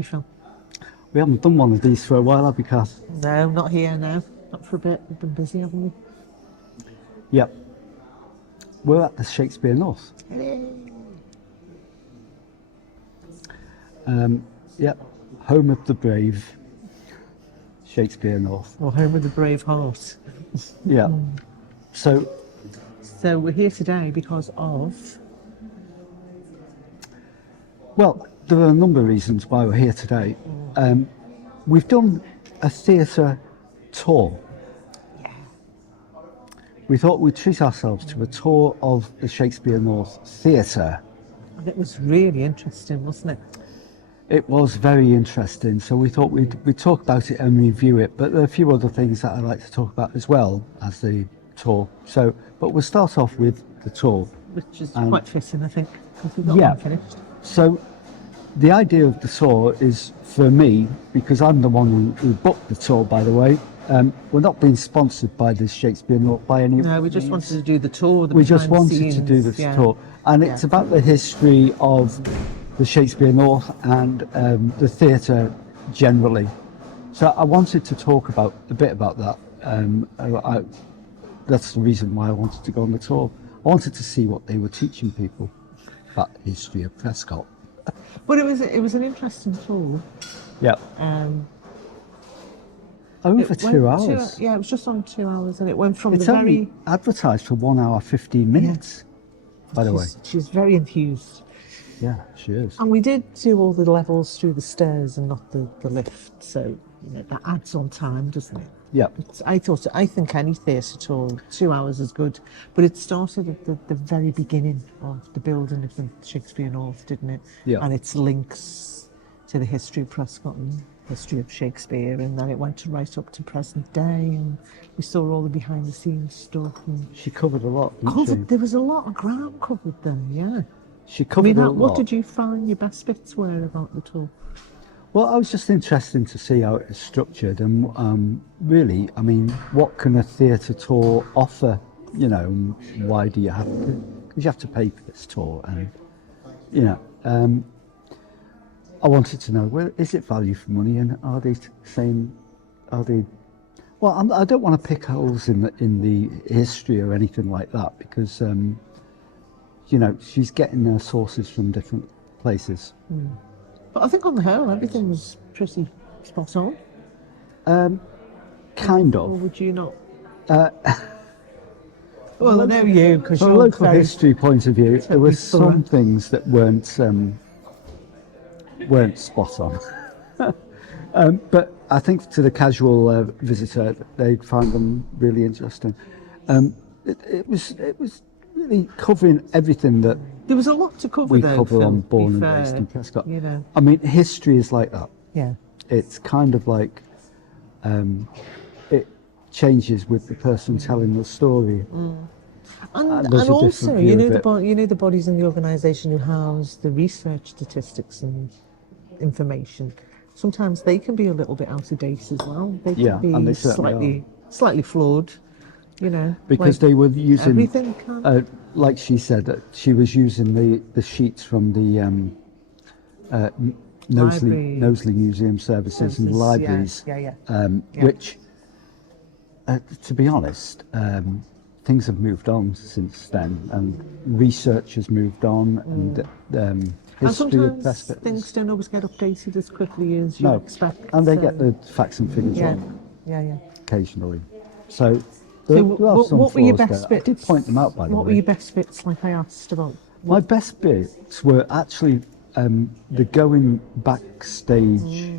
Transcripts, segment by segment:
we, Phil? We haven't done one of these for a while, have we, Kath? No, not here now. Not for a bit. We've been busy, haven't we? Yep. We're at the Shakespeare North. Yep. Home of the brave. Shakespeare North. Or home of the brave heart. Yeah. So we're here today because of... Well, there are a number of reasons why we're here today. We've done a theatre tour. Yeah. We thought we'd treat ourselves to a tour of the Shakespeare North Theatre. And it was really interesting, wasn't it? It was very interesting, so we thought we'd talk about it and review it, but there are a few other things that I'd like to talk about as well as the tour. So, but we'll start off with the tour. Which is quite fitting, I think, because we've got one finished. So the idea of the tour is for me, because I'm the one who booked the tour, by the way. We're not being sponsored by the Shakespeare North by any No, we just wanted to do the tour. We just wanted to do this tour. And it's about the history of the Shakespeare North and the theatre generally. So I wanted to talk about a bit about that. That's the reason why I wanted to go on the tour. I wanted to see what they were teaching people about the history of Prescot. But it was an interesting tour. Yeah. Over 2 hours. It was just on 2 hours, and it went from it's the only very... advertised for 1 hour 15 minutes, by the way. She's very enthused. Yeah, she is. And we did do all the levels through the stairs and not the lift, so that adds on time, doesn't it? Yeah. I think any theatre tour, 2 hours is good, but it started at the very beginning of the building of the Shakespeare North, didn't it? Yeah. And its links to the history of Prescot and history of Shakespeare, and then it went right up to present day, and we saw all the behind the scenes stuff. And she covered a lot, didn't she? there was a lot of ground covered there, yeah. She covered a lot. What did you find your best bits were about the tour? Well, I was just interested to see how it is structured, and really, I mean, what can a theatre tour offer? Why do you have to? Because you have to pay for this tour, and I wanted to know, well, is it value for money, and are they saying, Well, I don't want to pick holes in the history or anything like that, because she's getting her sources from different places. But I think on the whole, everything was pretty spot on. Kind of. Or would you not? Well, I know you, because from a local history point of view, there were some things that weren't spot on. But I think to the casual visitor, they'd find them really interesting. It was really covering everything that there was a lot to cover. We cover on Born and Raised in Prescot. I mean, history is like that. Yeah. It's kind of like it changes with the person telling the story. And also, the bodies in the organisation who house the research statistics and information. Sometimes they can be a little bit out of date as well. They can be and they slightly flawed. Because they were using everything. Like she said, that she was using the sheets from the Knowsley Museum Services and libraries, which, to be honest, things have moved on since then, and research has moved on, and history of Prescot. Things don't always get updated as quickly as you expect. And they get the facts and figures wrong occasionally. So what were your best bits? I did point them out, by the way. What were your best bits, like I asked about? My best bits were actually the going backstage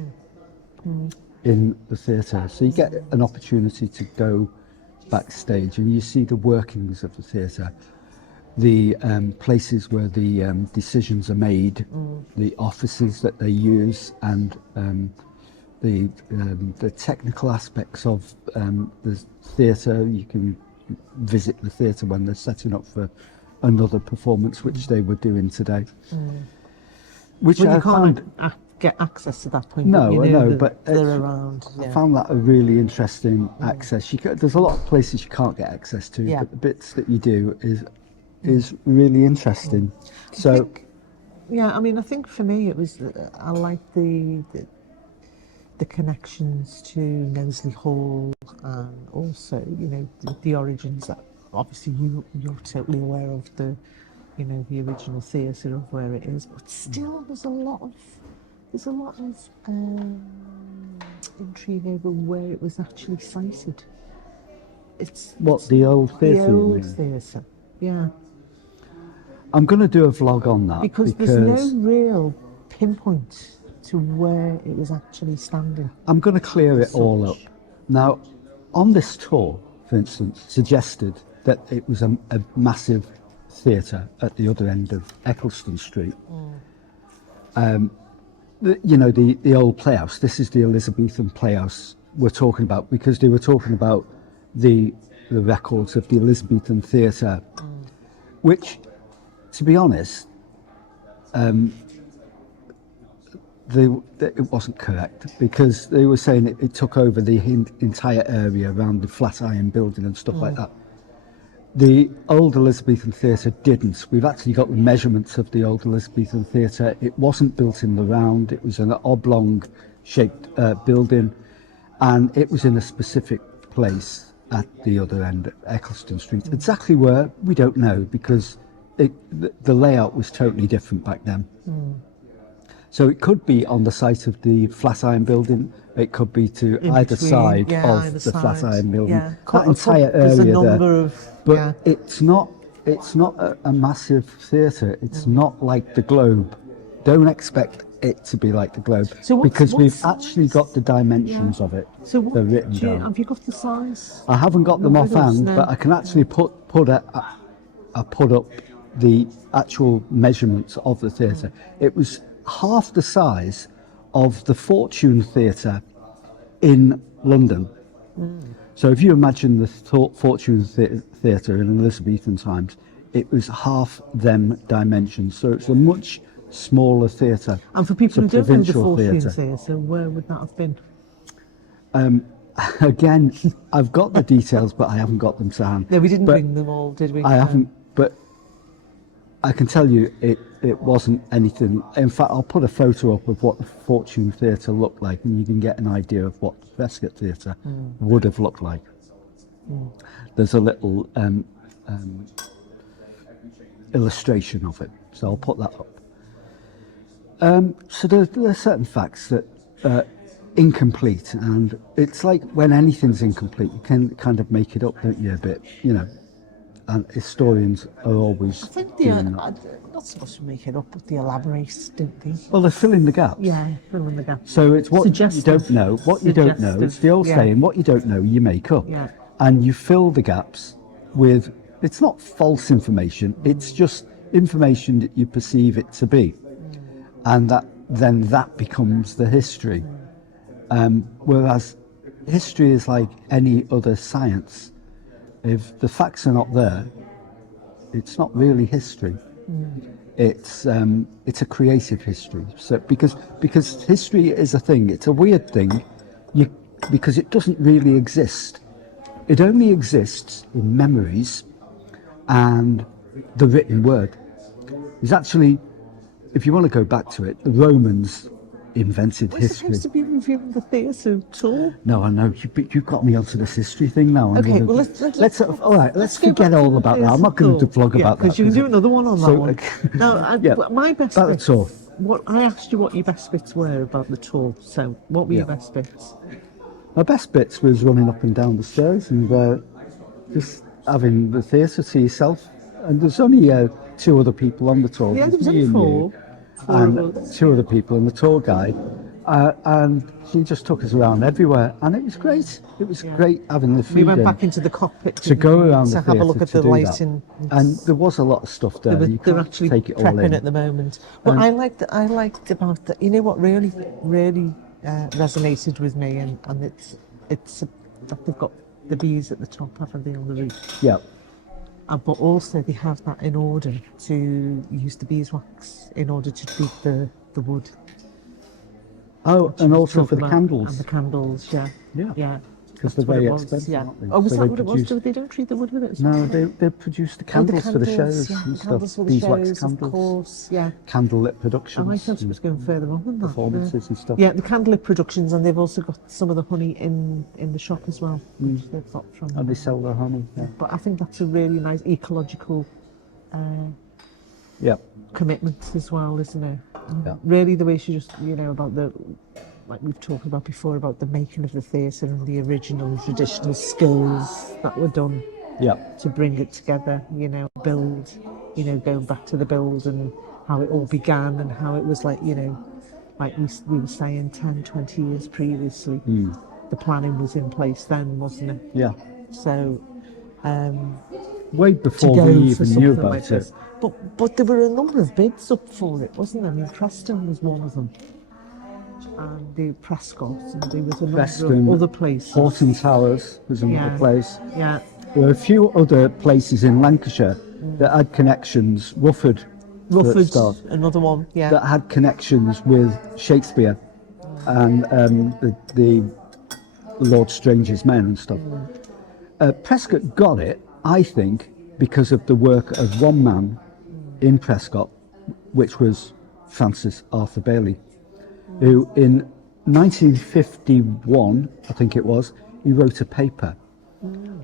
in the theatre. So you get an opportunity to go backstage and you see the workings of the theatre, the places where the decisions are made, the offices that they use, and the technical aspects of the theatre. You can visit the theatre when they're setting up for another performance, which they were doing today. Which well, I you found can't get access to that point. No, I know, but they're around. I found that a really interesting access. There's a lot of places you can't get access to, but the bits that you do is really interesting. So Yeah, I mean, I think for me it was, I like the connections to Knowsley Hall, and also, you know, the origins that obviously you're totally aware of, the, you know, the original theatre of where it is, but still there's a lot of intrigue over where it was actually sited. What, the old theatre? The old theatre, yeah. I'm going to do a vlog on that Because there's no real pinpoint to where it was actually standing. I'm going to clear it all up. Now, on this tour, for instance, suggested that it was a massive theatre at the other end of Eccleston Street. You know, the old playhouse. This is the Elizabethan playhouse we're talking about, because they were talking about the records of the Elizabethan theatre, which, to be honest, it wasn't correct, because they were saying it took over the entire area around the Flatiron building and stuff like that. The old Elizabethan theatre didn't. We've actually got the measurements of the old Elizabethan theatre. It wasn't built in the round. It was an oblong shaped building, and it was in a specific place at the other end of Eccleston Street. Exactly where, we don't know, because the layout was totally different back then. So it could be on the site of the Flatiron building. It could be to either side of the Flatiron building. Yeah. That entire area there. But yeah. it's not a massive theatre. It's not like the Globe. Don't expect it to be like the Globe, because we've actually got the dimensions of it. So what, they're written down. Have you got the size? I haven't got them offhand, but I can actually put up the actual measurements of the theatre. It was half the size of the Fortune Theatre in London. So if you imagine the Fortune Theatre in Elizabethan times, it was half them dimensions. So it's a much smaller theatre. And for people who don't know the Fortune Theatre, where would that have been? Again, I've got the details, but I haven't got them to hand. No, we didn't bring them all, did we? I haven't, but I can tell you it wasn't anything. In fact, I'll put a photo up of what the Fortune Theatre looked like, and you can get an idea of what the Prescot Theatre would have looked like. There's a little illustration of it, so I'll put that up. So there are certain facts that are incomplete, and it's like when anything's incomplete, you can kind of make it up, don't you, a bit, you know. And historians are always doing that. Not supposed to make it up, but they elaborate, don't they? Well, they're filling the gaps. Yeah, filling the gaps. So it's what you don't know. What you don't know, it's the old saying, what you don't know, you make up. Yeah. And you fill the gaps with, it's not false information, it's just information that you perceive it to be. And then that becomes the history. Whereas history is like any other science. If the facts are not there, it's not really history. It's a creative history. So because history is a thing, it's a weird thing, because it doesn't really exist. It only exists in memories and the written word. It's actually, if you want to go back to it, the Romans invented history. We're supposed to be reviewing the theatre tour. No, I know. You got me onto this history thing now. Okay, well, let's forget all about that. I'm not going to vlog about that. Because you can do another one on that one. Now, my best bits. What I asked you what your best bits were about the tour. So, what were your best bits? My best bits was running up and down the stairs and just having the theatre to yourself. And there's only 2 other people on the tour. Yeah, there was only 4. And 2 other people and the tour guide, and she just took us around everywhere, and it was great. It was great having the feeling. We went back into the cockpit to go around to have a look at the lighting, and there was a lot of stuff there. They're actually take it all prepping in at the moment. But I liked about that. You know what really resonated with me, and it's that they've got the bees at the top, haven't they, on the roof? Yeah. But also they have that in order to use the beeswax in order to treat the wood. Oh, and also for the candles. And the candles, yeah. because they're very expensive, aren't they? Oh, was So that they what it was? produce- They don't treat the wood with it? No, they produce the candles for the shows yeah, and the stuff. candles for the Beeswax shows, candles, of course, yeah. candlelit productions, Oh, I thought it was going further on than that. performances and stuff. Yeah, the candlelit productions, and they've also got some of the honey in the shop as well, which they've got from. And they sell their honey. Yeah. But I think that's a really nice ecological Yeah. commitment as well, isn't it? Yeah. Really, the way she just, about the, like we've talked about before, about the making of the theatre and the original traditional skills that were done Yeah. to bring it together, build, going back to the build and how it all began and how it was like we were saying 10, 20 years previously. The planning was in place then, wasn't it? Yeah. So, way to before go we for even something knew about like it. this. But there were a number of bids up for it, wasn't there? I mean, Preston was one of them. And the Prescot, and there was a number Preston, of other places. Horton Towers was another Yeah. place. Yeah. There were a few other places in Lancashire that had connections. Rufford, Rufford, start, another one, yeah. that had connections with Shakespeare and the Lord Strange's men and stuff. Prescot got it, I think, because of the work of one man in Prescot, which was Francis Arthur Bailey, who in 1951, I think it was, he wrote a paper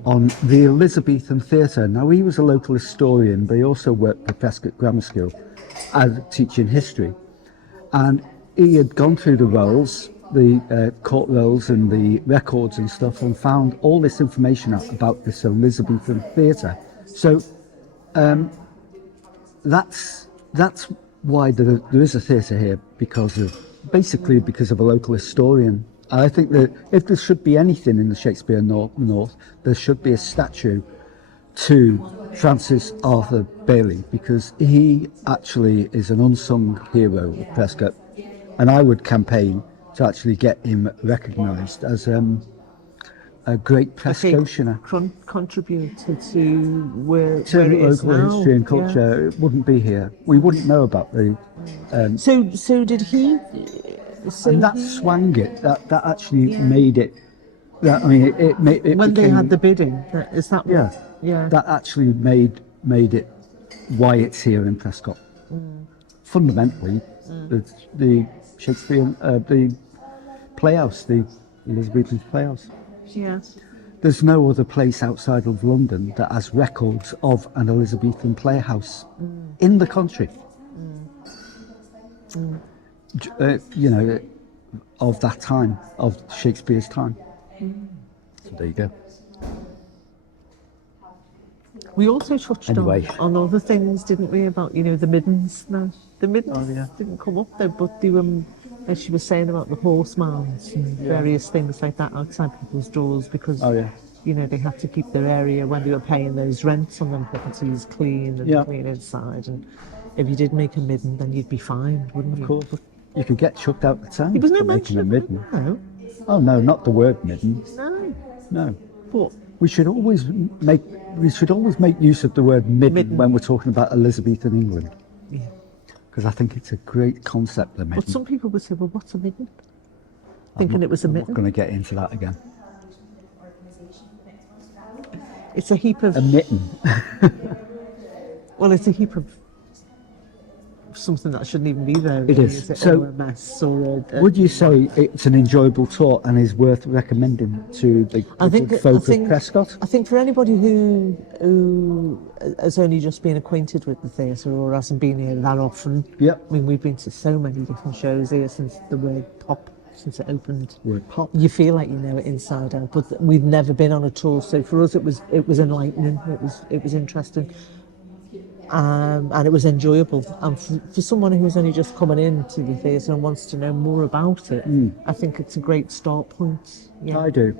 on the Elizabethan theatre. Now, he was a local historian, but he also worked for Prescot Grammar School as teaching history. And he had gone through the rolls, the court rolls and the records and stuff, and found all this information out about this Elizabethan theatre. So that's why there is a theatre here, because of a local historian. I think that if there should be anything in the Shakespeare North, there should be a statue to Francis Arthur Bailey, because he actually is an unsung hero of Prescot, and I would campaign to actually get him recognised as a great Prescotianer. Contributor to where it is local now. history and culture. Yeah. It wouldn't be here. We wouldn't know about the. So did he? So And that swang it. That actually made it. That, I mean, it made it. when they became- had the bidding, is that? Yeah. Yeah. That actually made it why it's here in Prescott. Fundamentally, the Shakespeare, the Playhouse, the Elizabethan Playhouse. Yeah. There's no other place outside of London that has records of an Elizabethan playhouse in the country. Of that time, of Shakespeare's time. So there you go. We also touched on other things, didn't we? About the middens. No, the middens didn't come up there, but they were, as she was saying about the horse mounds and various things like that outside people's doors, because they had to keep their area when they were paying those rents on them properties clean and clean inside. And if you did make a midden, then you'd be fined, wouldn't you? Of course. You could get chucked out the town. There was no for mention making a of midden. No. Oh no, not the word midden. No. No. But We should always make use of the word midden when we're talking about Elizabethan England. Yeah. Because I think it's a great concept, the midden. But some people would say, well, what's a midden? Thinking it was a I'm midden. not going to get into that again. It's a heap of... A mitten. Well, it's a heap of something that shouldn't even be there. It Really, is. it? So, or a mess or a... Would you say it's an enjoyable tour and is worth recommending to the good folk of Prescot? I think for anybody who has only just been acquainted with the theatre or hasn't been here that often, Yep. I mean, we've been to so many different shows here since the word pop, since it opened. Word pop. You feel like you know it inside out, but we've never been on a tour, so for us it was enlightening. It was interesting. And it was enjoyable. And for someone who's only just coming into the theatre and wants to know more about it, I think it's a great start point. Yeah. I do.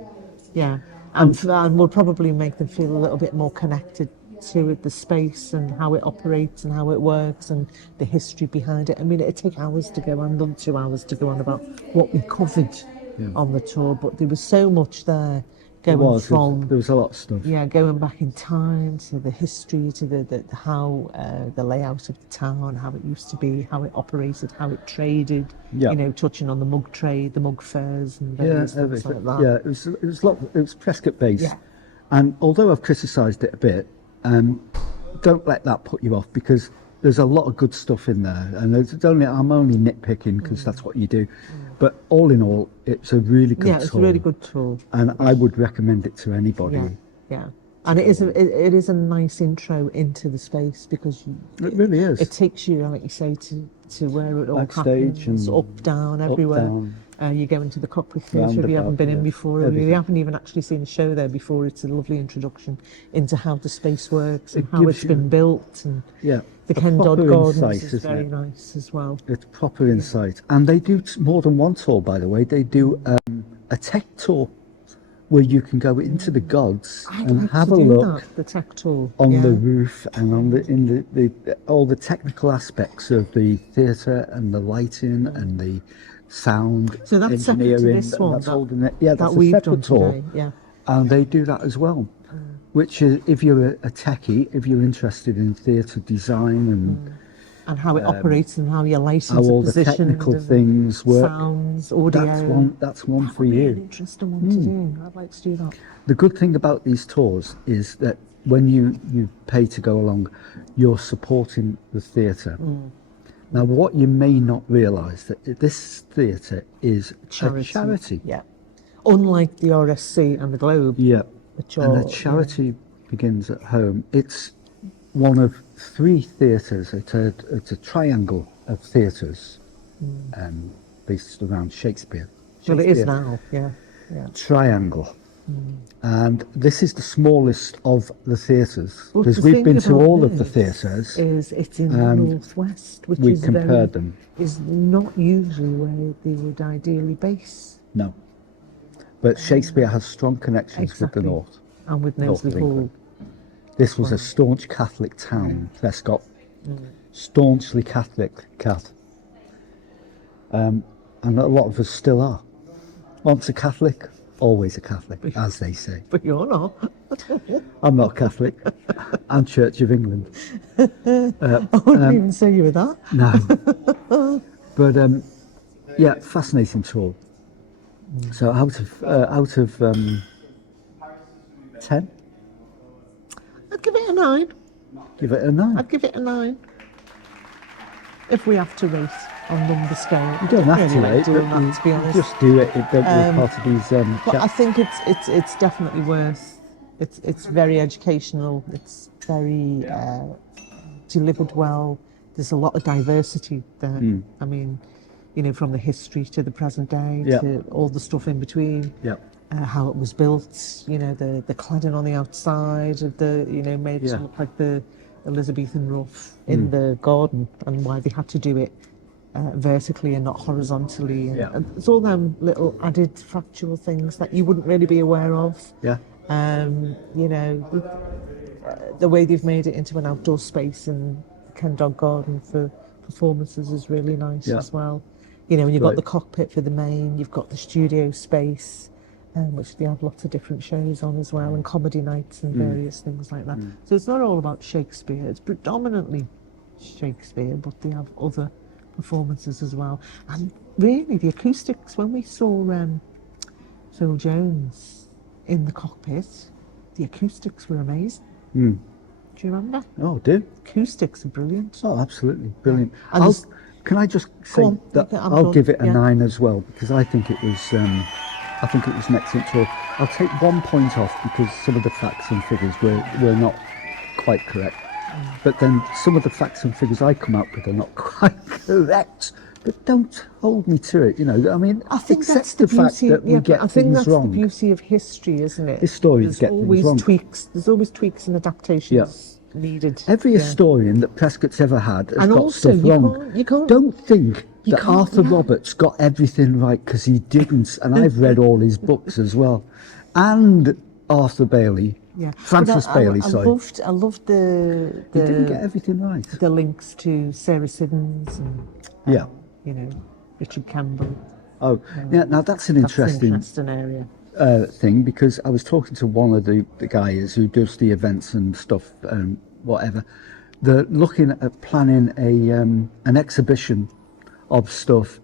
Yeah. And we'll probably make them feel a little bit more connected to it, the space and how it operates and how it works and the history behind it. I mean, it'd take hours to go on, another 2 hours to go on about what we covered on the tour, but there was so much there going from there was a lot of stuff. going back in time to the history, to the how the layout of the town, how it used to be, how it operated, how it traded. Yeah. You know, touching on the mug trade, the mug fairs, and various things like that. Yeah, it was Prescot based, Yeah. and although I've criticised it a bit, don't let that put you off, because there's a lot of good stuff in there, and I'm only nitpicking because that's what you do. But all in all, it's a really good tour. Yeah, it's a really good tour. And I would recommend it to anybody. Yeah. And it is a nice intro into the space, because It really is. It takes you, like you say, to where it all Backstage happens, and up, down, everywhere. down. You go into the cockpit theatre if you haven't been in before, or you haven't even actually seen a show there before. It's a lovely introduction into how the space works and how it's been built. And the Ken Dodd Gardens is very nice as well. It's proper insight. And they do more than one tour, by the way. They do a tech tour where you can go into the gods and have a look the tech tour on the roof and on the all the technical aspects of the theatre and the lighting and the sound so that's engineering. This one, that's a we've separate done tour. Today, yeah. And they do that as well. Which is, if you're a techie, if you're interested in theatre design and how it operates and how your license how all are the technical things work, sounds, audio, that's one for Really you. interesting one to do. I'd like to do that. The good thing about these tours is that when you pay to go along, you're supporting the theatre. Now, what you may not realise, that this theatre is a charity. Yeah. Unlike the RSC and the Globe. Yeah. And the charity begins at home. It's one of 3 theatres. It's a triangle of theatres based around Shakespeare. Well, it is now, yeah. Triangle. And this is the smallest of the theatres, Well, because the we've been thing to about all of the this theatres. It's in the northwest, which We is compared them. is not usually where they would ideally base. No. But Shakespeare has strong connections with the north. And with North of Knowsley Hall. England. This was a staunch Catholic town, Prescot. Staunchly Catholic, and a lot of us still are. Once a Catholic, always a Catholic, as they say. But you're not. I'm not Catholic. I'm Church of England. I wouldn't even say you were that. No. But yeah, fascinating tour. So out of 10, I'd give it a 9. give it a 9. I'd give it a 9. If we have to rate on number scale. You don't have to like rate, doing but that, to be honest. just do it. It don't be part of these But I chats. think it's definitely worth. It's very educational. It's very delivered well. There's a lot of diversity there. I mean, you know, from the history to the present day to all the stuff in between. Yeah. How it was built. You know, the cladding on the outside of the, you know, made it look like the Elizabethan roof in the garden, and why they had to do it vertically and not horizontally. And it's all them little added factual things that you wouldn't really be aware of. Yeah. You know, the way they've made it into an outdoor space in Ken Dodd Garden for performances is really nice as well. You know, and you've got the cockpit for the main, you've got the studio space, which they have lots of different shows on as well, and comedy nights and various things like that. So it's not all about Shakespeare, it's predominantly Shakespeare, but they have other performances as well. And really, the acoustics, when we saw Phil Jones in the cockpit, the acoustics were amazing. Do you remember? Oh, do? Acoustics are brilliant. Oh, absolutely. Brilliant. And Can I just say on, that I'll give it a 9 as well, because I think it was an excellent tour. I'll take 1 point off because some of the facts and figures were not quite correct. But then some of the facts and figures I come out with are not quite correct. But don't hold me to it, you know. I mean, I think accept that's the fact beauty. that we get I think things that's wrong. the beauty of history, isn't it? Historians get things wrong. There's always tweaks and adaptations needed. Every historian that Prescot's ever had has And got also, stuff you wrong. can't- Don't think that can't- Arthur Roberts got everything right, because he didn't. And I've read all his books as well. And Arthur Bailey. Yeah. Francis But Bailey, I sorry. loved the He didn't get everything right. the links to Sarah Siddons and Yeah. you know, Richard Campbell. Oh, yeah. Now that's an That's an interesting interesting area. thing, because I was talking to one of the guys who does the events and stuff and whatever. They're looking at planning an exhibition of stuff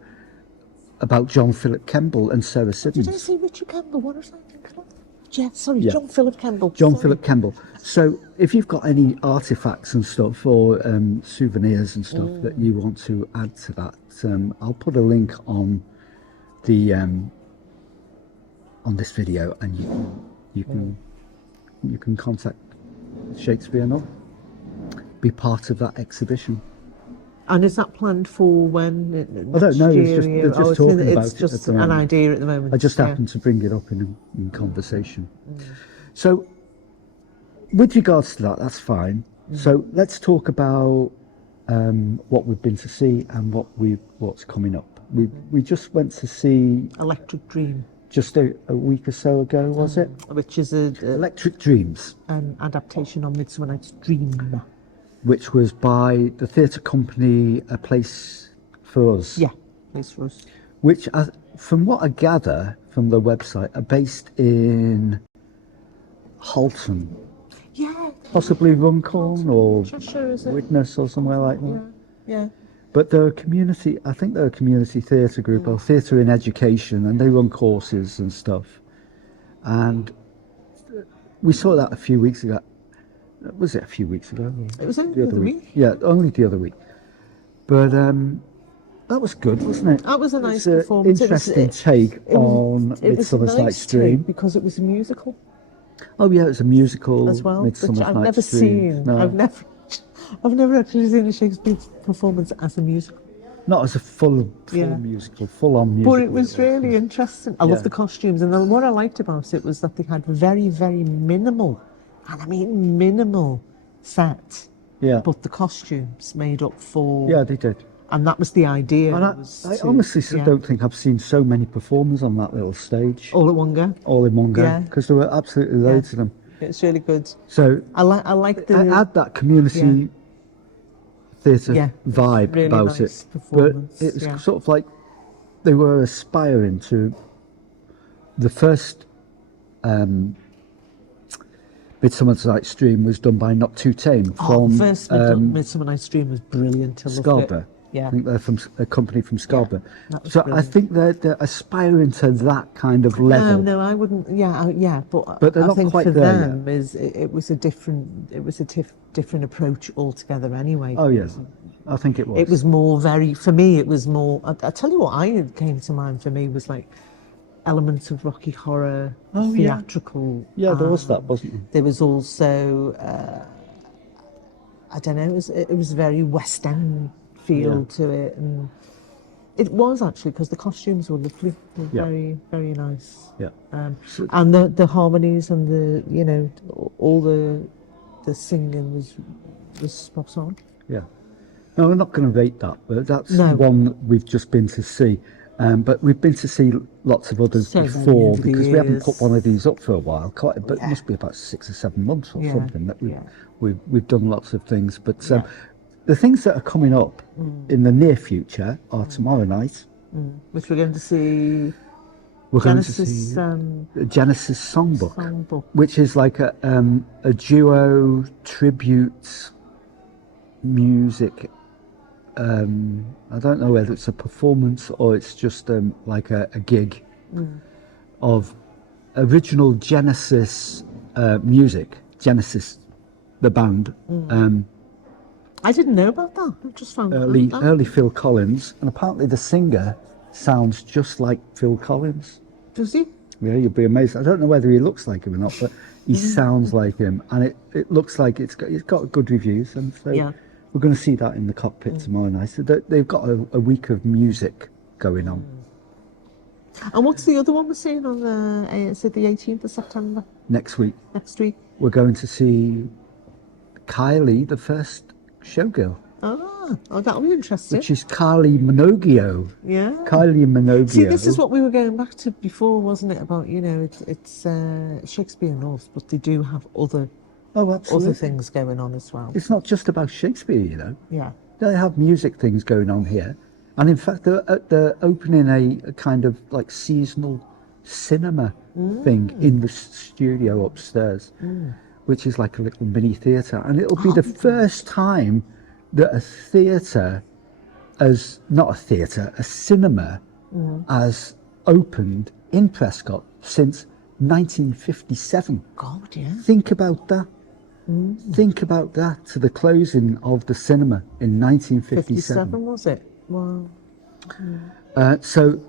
about John Philip Kemble and Sarah Siddons. Did I say Richard Campbell? What was I thinking of? Yeah, sorry, Yeah. John Philip Campbell. John sorry. Philip Kemble. So if you've got any artifacts and stuff, or souvenirs and stuff that you want to add to that, I'll put a link on the on this video, and you can contact Shakespeare North, be part of that exhibition. And is that planned for when? I don't know. They're just talking about it's it. just an idea at the moment. I just happened to bring it up in conversation. So, with regards to that, that's fine. So let's talk about what we've been to see and what's coming up. We just went to see Electric Dream, just a week or so ago, was it? which is Electric Dreams, an adaptation on Midsummer Night's Dream. which was by the theatre company A Place for Us. Yeah, Place for Us. Which, from what I gather from the website, are based in Halton, Yeah. possibly Runcorn or Cheshire, is it? Widnes or somewhere like that. Yeah. But they're a community, I think they're a community theatre group, or theatre in education, and they run courses and stuff. And we saw that a few weeks ago. Was it a few weeks ago? It was only the other week. Yeah, only the other week. But that was good, wasn't it? That was a nice It's an performance. interesting take on Midsummer Night's Dream. Because it was a musical Oh yeah, it's a musical as well, which Midsummer I've Night's never Dream. seen. No, I've never actually seen a Shakespeare performance as a musical. not as a full Yeah. musical, full-on musical. But it was really interesting. I Yeah. love the costumes, and then what I liked about it was that they had very, very minimal, and I mean minimal, set. Yeah, But the costumes made up for. yeah, they did. And that was the idea. And was I to- honestly yeah. don't think I've seen so many performers on that little stage, All at one go. all in one go, Yeah. because there were absolutely loads of them. It's really good. So I like the. I add that community theatre Yeah. vibe Really about nice it, but performance, it was yeah. sort of like they were aspiring to the first Midsummer Night's Dream was done by Not Too Tame Oh, from the first Midsummer Night's Dream was brilliant. I loved Scarborough. it. Yeah. I think they're from a company from Scarborough. that was So I brilliant. think they're aspiring to that kind of level. No, I wouldn't. Yeah, but But they're I not think quite for there them it was a different different approach altogether. Anyway. Oh yes, I think it was. It was more for me. It was more. I tell you what, came to mind for me was like elements of Rocky Horror, Oh, yeah. theatrical. Yeah, there was that, wasn't there? There was also I don't know. It was very West End feel Yeah. to it, and it was actually because the costumes were lovely. They were Yeah. very, very nice. Yeah. And the harmonies and the all the singing was spot on. Yeah. No, we're not going to rate that, but that's No. one that we've just been to see. But we've been to see lots of others So many before, over the because we haven't years. put one of these up for a while. But it must be about 6 or 7 months or Yeah, something that yeah. we've done lots of things. But the things that are coming up in the near future are tomorrow night. Which we're going to see. We're Genesis going to see Genesis Songbook, Songbook. which is like a duo tribute music. I don't know whether it's a performance or it's just like a gig of original Genesis music. Genesis, the band, I didn't know about that. I just found early that. early Phil Collins, and apparently the singer sounds just like Phil Collins. Does he? Yeah, you'll be amazed. I don't know whether he looks like him or not, but he sounds like him, and it looks like it's got good reviews, and so Yeah. we're going to see that in the cockpit tomorrow night. So they've got a week of music going on. And what's the other one we're seeing on is it the 18th of September Next week, next week? we're going to see Kylie, the first showgirl, Oh, that'll be interesting. which is Kylie Minogue. Yeah. Kylie Minogue. See, this is what we were going back to before, wasn't it? About it's Shakespeare North, but they do have other absolutely. things going on as well. It's not just about Shakespeare, you know. Yeah. They have music things going on here, and in fact, they're opening a kind of like seasonal cinema thing in the studio upstairs, which is like a little mini theatre. And it'll be the first time that a theatre, a cinema has opened in Prescot since 1957. God, yeah. Think about that. Think about that, to the closing of the cinema in 1957. 57 was it? Wow. So,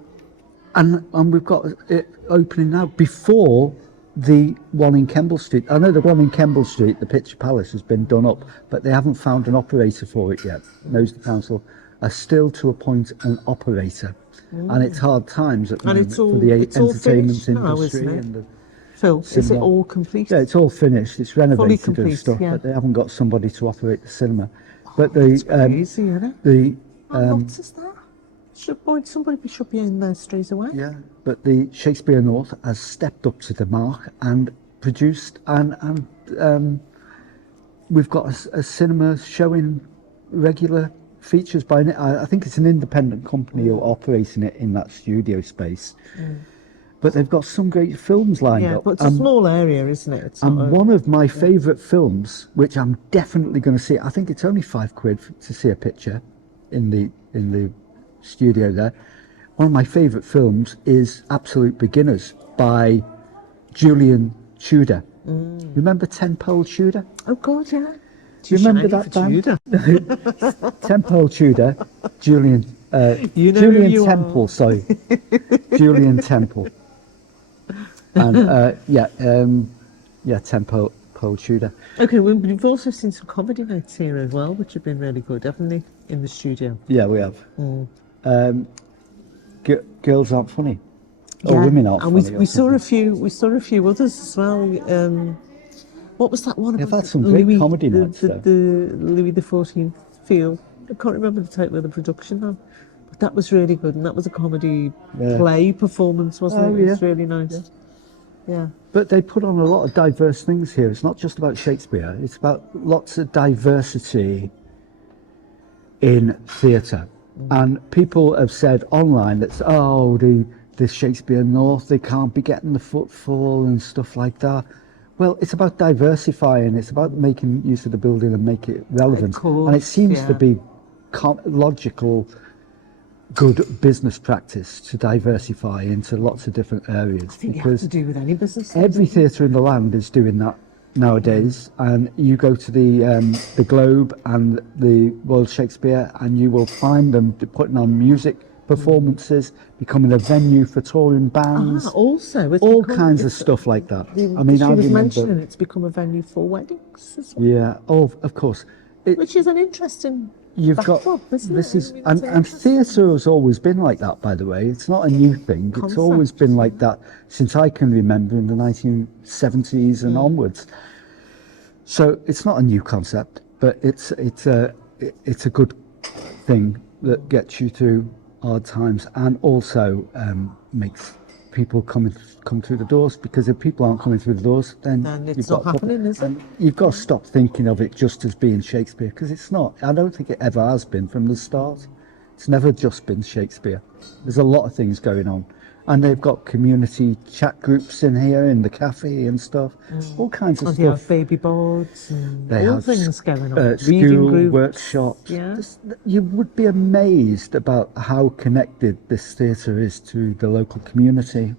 and we've got it opening now before the one in Kemble Street. I know the one in Kemble Street, the Picture Palace, has been done up, but they haven't found an operator for it yet. Knows the council are still to appoint an operator, and it's hard times at the moment for the entertainment industry and the Phil, is it all complete? Yeah, it's all finished. It's renovated complete, and stuff, yeah. but they haven't got somebody to operate the cinema. But the It's crazy, isn't it? the How nuts is that? Somebody should be in there straight away. yeah, but the Shakespeare North has stepped up to the mark and produced and we've got a cinema showing regular features by I think it's an independent company who are operating it in that studio space. But they've got some great films lined Yeah, up. but it's a small area, isn't it? It's And not one of my favourite films, which I'm definitely going to see, I think it's only £5 to see a picture in the studio there. One of my favourite films is Absolute Beginners by Julian Tudor. Remember 10-Pole Tudor? Oh God, yeah. Do you remember that band? 10-Pole Tudor, Julian You know who Julian you Temple, are. sorry. Julian Temple. And 10-Pole Tudor. Okay, well, we've also seen some comedy nights here as well, which have been really good, haven't they? In the studio. Yeah, we have. Girls aren't funny. Or Yeah, women aren't and funny. we saw a few others as well. What was that one? They've about had some great Louis, comedy nights, the, though. the Louis XIV field. I can't remember the title of the production now, but that was really good, and that was a comedy play performance, wasn't it? It was really nice. Yeah. But they put on a lot of diverse things here. It's not just about Shakespeare. It's about lots of diversity in theatre. And people have said online that, the Shakespeare North, they can't be getting the footfall and stuff like that. Well, it's about diversifying. It's about making use of the building and make it relevant. Of course, and it seems to be logical, good business practice to diversify into lots of different areas. I think you have to do with any business. Every theatre in the land is doing that nowadays, and you go to the Globe and the Royal Shakespeare, and you will find them putting on music performances, becoming a venue for touring bands, Also, all kinds of stuff like that. I mean, she I was remember, mentioning it's become a venue for weddings as well, yeah, of course. which is an interesting. You've got backdrop, isn't this it? is I mean, it's an and interesting- theatre has always been like that, by the way. It's not a new thing. It's always Concept. been like that since I can remember, in the 1970s and onwards. So it's not a new concept, but it's a good thing that gets you through hard times, and also makes people come through the doors, because if people aren't coming through the doors, then it's you've not got happening, is it? and you've got to stop thinking of it just as being Shakespeare, because it's not. I don't think it ever has been from the start. It's never just been Shakespeare. There's a lot of things going on, and they've got community chat groups in here in the cafe and stuff, all kinds of And they have stuff. baby boards and They all have things going on. Reading school groups. workshops. Yeah. You would be amazed about how connected this theatre is to the local community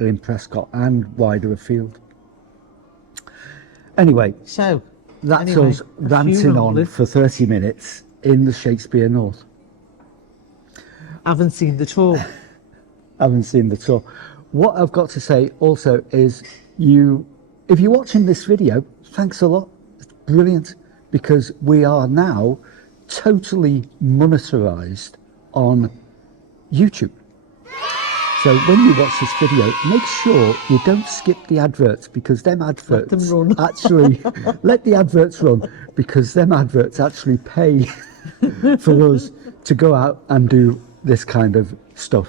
in Prescott and wider afield. Anyway, So, that's anyway, us ranting on for 30 minutes in the Shakespeare North. haven't seen the tour. Haven't seen the tour. What I've got to say also is, if you're watching this video, thanks a lot. It's brilliant, because we are now totally monetarized on YouTube. So when you watch this video, make sure you don't skip the adverts, because them adverts them run. actually let the adverts run, because them adverts actually pay for us to go out and do this kind of stuff.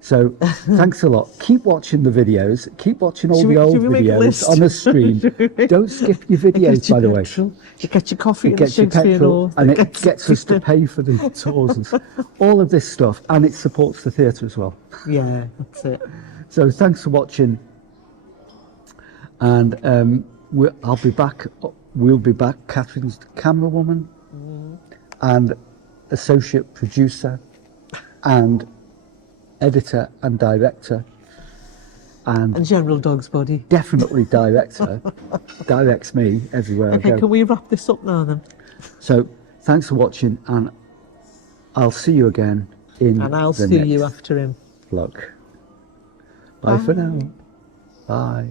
So thanks a lot. Keep watching the videos. Keep watching all the old should we make a videos list? on the screen. Don't skip your videos, by the way. You get your coffee It at the gets your Shakespeare petrol, North. and it gets us to pay for the tours and all of this stuff, and it supports the theatre as well. Yeah, that's it. So thanks for watching, and I'll be back. We'll be back. Catherine's the camera woman and associate producer and editor and director And general dog's body. definitely director. Directs me everywhere I Okay, go. can we wrap this up now then? So thanks for watching, and I'll see you again in And I'll the see next you after him. vlog. Bye for now. Bye.